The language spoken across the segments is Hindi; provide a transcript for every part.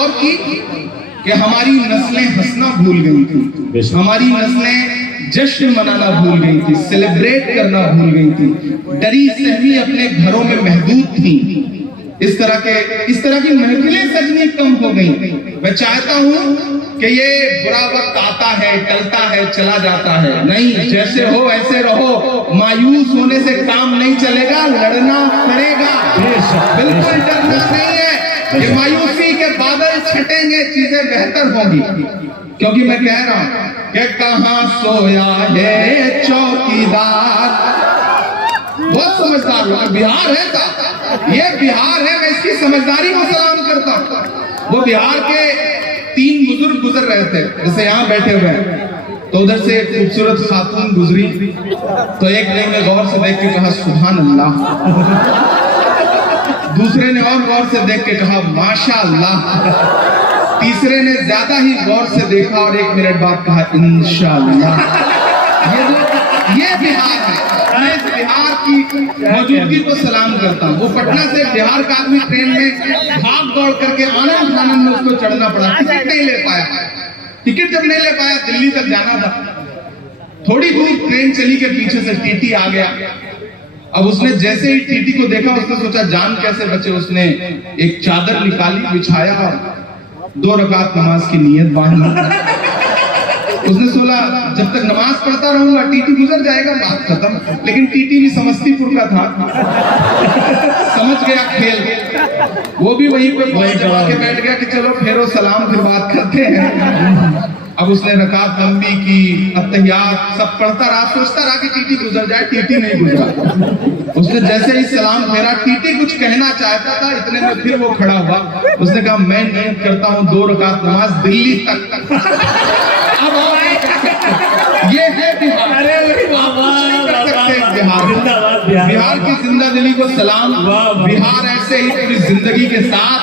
और की कि हमारी नस्लें हंसना भूल गई थी, हमारी नस्लें जश्न मनाना भूल गई थी, सेलिब्रेट करना भूल गई थी, डरी सहमी अपने घरों में महदूद थी। इस तरह की महफिलें सजनी कम हो गई। मैं चाहता हूं कि ये बुरा वक्त आता है, टलता है, चला जाता है, नहीं, जैसे हो ऐसे रहो। मायूस होने से काम नहीं चलेगा, लड़ना पड़ेगा। बिल्कुल डरना नहीं है कि मायूसी के बादल छटेंगे, चीजें बेहतर होंगी। क्योंकि मैं कह रहा हूं कि कहां सोया है चौकीदार। बहुत समझदार लोग, बिहार है साहब, ये बिहार है। मैं इसकी समझदारी को सलाम करता हूं। वो बिहार के 3 बुजुर्ग गुजर रहे थे, जैसे यहाँ बैठे हुए हैं, तो उधर से एक खूबसूरत खातून गुजरी, तो एक ने उन्हें गौर से देख के कहा सुभान अल्लाह, दूसरे ने और गौर से देख के कहा माशाअल्लाह, तीसरे ने ज्यादा ही गौर से देखा और 1 मिनट बाद कहा इंशाअल्लाह। ये बिहार है। मैं इस बिहार की मौजूदगी को सलाम करता हूँ। वो पटना से बिहार का आदमी ट्रेन में भाग दौड़ करके आनंद में उसको चढ़ना पड़ा, टिकट नहीं ले पाया। टिकट जब नहीं ले पाया, दिल्ली तक जाना था, थोड़ी दूर ट्रेन चली के पीछे से टीटी आ गया। अब उसने जैसे ही टीटी को देखा, उसने सोचा जान कैसे बचे। उसने एक चादर निकाली, बिछाया और 2 रकात नमाज की नीयत बांधी। उसने सोचा जब तक नमाज पढ़ता रहूंगा टीटी गुजर जाएगा, बात खत्म। लेकिन टीटी भी समस्तीपुर का था, समझ गया खेल। वो भी वहीं पे दबा के बैठ गया कि चलो फेरो सलाम, फिर बात करते हैं। अब उसने रकात लंबी की, अत्तहियात सब पढ़ता रहा, सोचता रहा कि टीटी गुजर जाए, टीटी नहीं गुजरा। उसने जैसे ही सलाम फेरा, टीटी कुछ कहना चाहता था, इतने में फिर वो खड़ा हुआ। उसने कहा मैं नियत करता हूँ 2 रकात नमाज दिल्ली तक। अब ये है बिहार। बिहार की जिंदा दिली को सलाम। बिहार ऐसे ही पूरी जिंदगी के साथ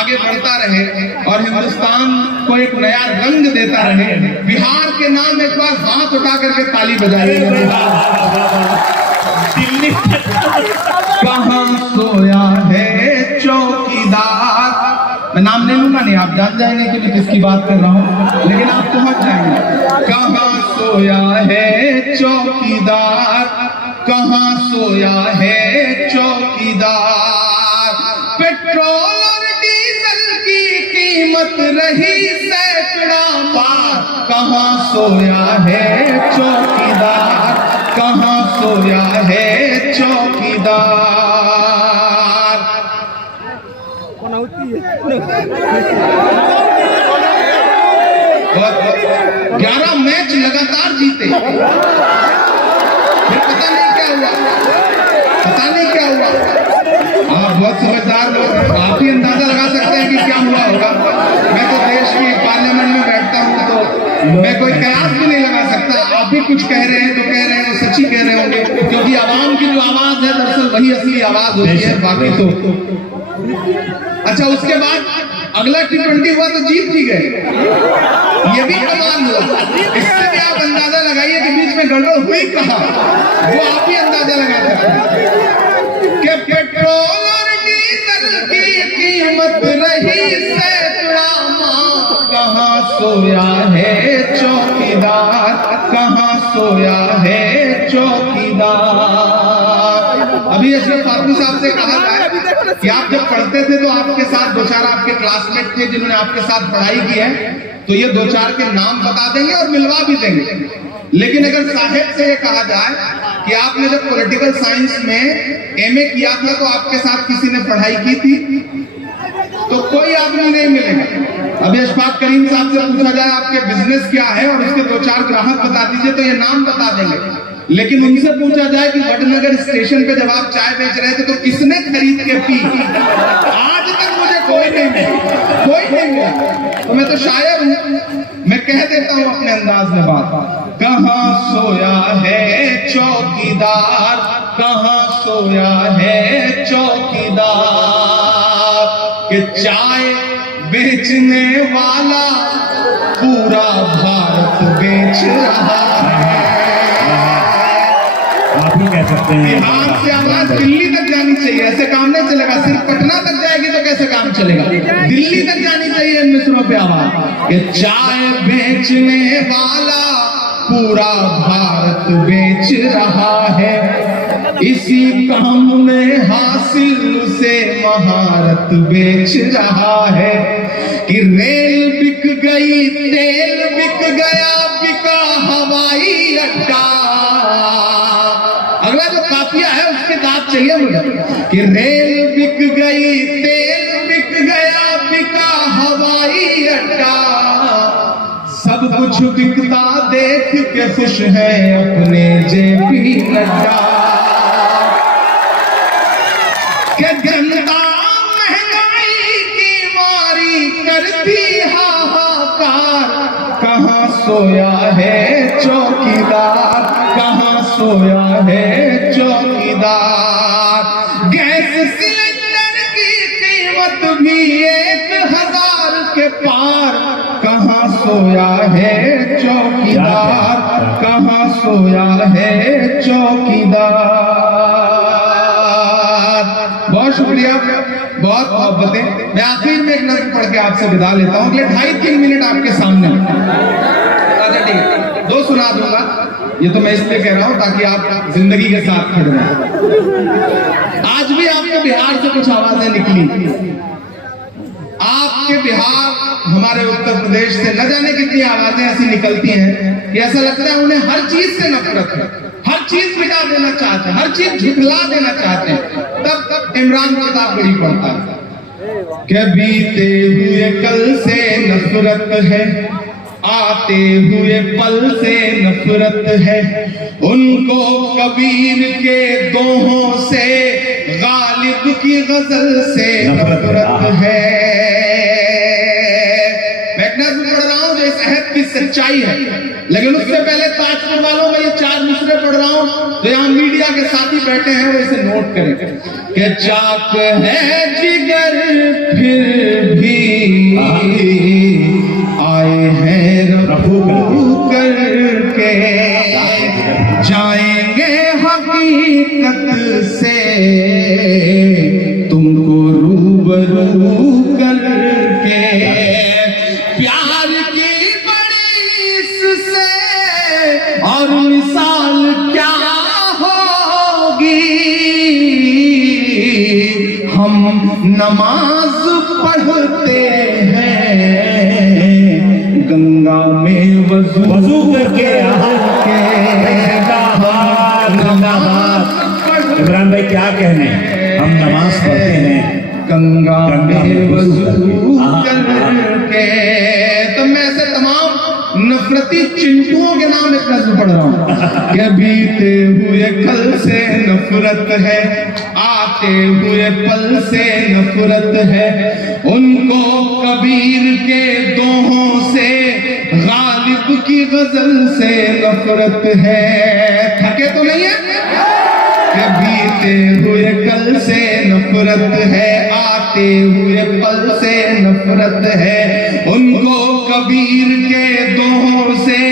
आगे बढ़ता रहे और हिंदुस्तान को एक नया रंग देता रहे। बिहार के नाम एक बार हाथ उठा करके ताली बजाइए। दिल्ली कहां सोया है चौकीदार। मैं नाम नहीं लूंगा, नहीं आप जान जाएंगे कि मैं किसकी बात कर रहा हूं, लेकिन आप पहुंच जाएंगे। कहां सोया है चौकीदार, कहां सोया है चौकीदार। पेट्रोल और डीजल की कीमत रही सैकड़ा पार, कहां सोया है चौकीदार, कहां सोया है चौकीदार। 11 मैच लगातार जीते, फिर पता नहीं क्या हुआ, पता नहीं क्या हुआ। आप बहुत समझदार लोग, आप ही अंदाजा लगा सकते हैं कि क्या हुआ होगा। मैं तो देश की पार्लियामेंट में बैठता हूँ, तो मैं कोई कयास भी नहीं लगा सकता। आप भी कुछ कह रहे हैं तो कह रहे हैं, सच ही कह रहे होंगे, क्योंकि आवाम की जो आवाज है दरअसल वही असली आवाज होती है। बाकी तो अच्छा, उसके बाद अगला T20 हुआ तो जीत भी गए, ये भी कमाल हुआ। इससे भी आप अंदाजा लगाइए कि बीच में गड़बड़ हुई कहां, वो आप ही अंदाजा लगा सकते हैं कि पेट्रोल और डीजल की कीमत रही सैकड़ा मां, कहां सोया है चौकीदार, कहां सोया है चौकीदार। अभी अशरफ फारूकी साहब से कहा जाए कि आप जब पढ़ते थे तो आपके साथ 2-4 आपके क्लासमेट थे जिन्होंने आपके साथ पढ़ाई की है, तो ये 2-4 के नाम बता देंगे और मिलवा भी देंगे। लेकिन अगर साहिब से ये कहा जाए कि आपने जब पॉलिटिकल साइंस में MA किया था तो आपके साथ किसी ने पढ़ाई की थी, तो कोई आदमी नहीं मिलेगा। अभी अशफाक करीम साहब से पूछा जाए आपके बिजनेस क्या है और उसके 2-4 ग्राहक बता दीजिए, तो ये नाम बता देंगे। लेकिन उनसे पूछा जाए कि वडनगर स्टेशन पे जब आप चाय बेच रहे थे तो किसने खरीद के पी, आज तक मुझे कोई नहीं मिला, कोई नहीं मिला। तो मैं तो शायर हूं, मैं कह देता हूं अपने अंदाज में बात। कहां सोया है चौकीदार, कहां सोया है चौकीदार, कि चाय बेचने वाला पूरा भारत बेच रहा है। आप ही कह सकते हैं बिहार से आवाज दिल्ली तक जानी चाहिए, ऐसे काम नहीं चलेगा। सिर्फ पटना तक जाएगी तो कैसे काम चलेगा, दिल्ली तक जानी चाहिए लीजिए मिसरों पे आवाज कि चाय बेचने वाला पूरा भारत बेच रहा है, इसी काम में हासिल से महारत बेच रहा है। कि रेल बिक गई, तेल बिक गया, बिका हवाई अड्डा। अगला जो काफिया है उसके दांत चाहिए मुझे। कि रेल बिक गई, तेल बिक गया, बिका हवाई अड्डा। सब कुछ बिकता देख के खुश है अपने जेपी नड्डा। के जनता महंगाई की मारी करती हाहाकार, कहाँ सोया है चौकीदार, कहाँ सोया है चौकीदार। गैस सिलेंडर की कीमत भी 1000 के पार, कहाँ सोया है चौकीदार, कहाँ सोया है चौकीदार। बहुत शुक्रिया, बहुत मोहब्बतें। मैं आखिर में एक नज़्म पढ़ के आपसे विदा लेता हूँ। अगले 2.5-3 मिनट आपके सामने अच्छा ठीक है, 2 सुना दूंगा। ये तो मैं इसलिए कह रहा हूँ ताकि आप जिंदगी के साथ खड़े रहें। आज भी आपके बिहार से कुछ आवाजें निकली। आपके बिहार, हमारे उत्तर प्रदेश से न जाने कितनी आवाजें ऐसी निकलती हैं कि ऐसा लगता है उन्हें हर चीज से नफरत है, हर चीज मिटा देना चाहते हैं, हर चीज झुठला देना चाहते हैं। तब इमरान किताब बड़ी पढ़ता है कि बीते हुए कल से नफरत है, आते हुए पल से नफरत है, उनको कबीर के दोहों से, गालिब की गजल से नफरत है। मैं एक नज़्म पढ़ रहा हूं जो इस अहद की सच्चाई है, लेकिन उससे पहले ताजपुर वालों में ये 4 मिसरे पढ़ रहा हूं जो यहाँ मीडिया के साथी बैठे हैं वो इसे नोट करें। कि चाक है जिगर फिर भी आए हैं रफू करके, जाएंगे हकीकत से तुमको रूबरू करके। प्यार की बड़ी इससे और मिसाल क्या होगी, हम नमाज पढ़ते हैं गंगा में वजू करके। इमरान भाई क्या कहने, हम नमाज पढ़ते हैं गंगा में वजू करके। तो मैं ऐसे तमाम नफरती चिंटुओं के नाम एक नज़्म पढ़ रहा हूँ कि बीते हुए कल से नफरत है, आते हुए पल से नफरत है, उनको कबीर के दोहों से, गालिब की गजल से नफरत है। थके तो नहीं है? कि बीते हुए कल से नफरत है, आते हुए पल से नफरत है, उनको कबीर के दोहों से,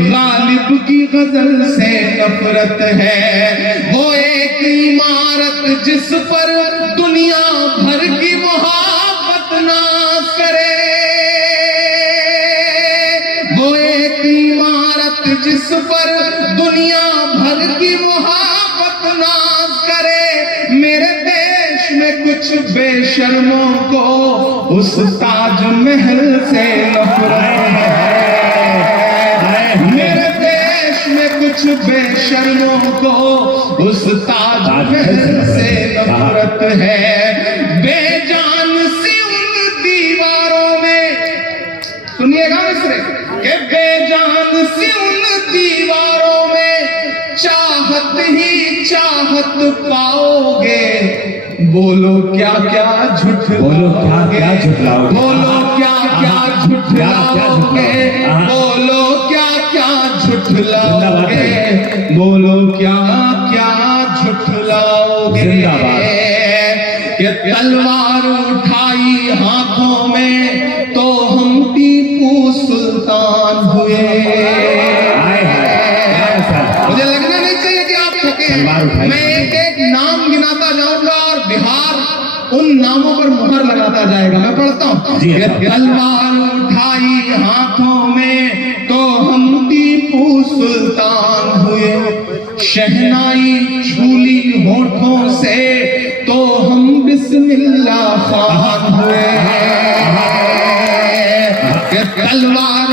गालिब की गजल से नफरत है। वो एक इमारत जिस पर दुनिया भर की मोहब्बत नाज करे, वो एक इमारत जिस पर दुनिया भर की मोहब्बत नाज करे। मेरे देश में कुछ बेशर्मों को उस ताजमहल से नफरत है। मेरे देश में कुछ बेशर्मों को उस ताजमहल से नफरत है। बेजान सी उन दीवारों में, सुनिएगा मिस्रे, कि बेजान सी उन दीवारों में चाहत ही चाहत पाओगे। बोलो क्या क्या झुठलाओगे, बोलो क्या क्या झुठलाओगे, बोलो क्या क्या झुठलाओगे, बोलो क्या क्या झुठलाओगे। कि तलवार उठाई हाथों में तो हम टीपू सुल्तान हुए। मुझे लगना नहीं चाहिए कि आप थके। मैं एक एक नाम गिनाता जाऊंगा और बिहार उन नामों पर मुहर नजर लगाता जाएगा। मैं पढ़ता हूँ, जी, ये तलवार उठाई हाथों में तो हम टीपू सुल्तान हुए, शहनाई छूली होठों से तो हम बिस्मिल्लाह खान हुए। ये तलवार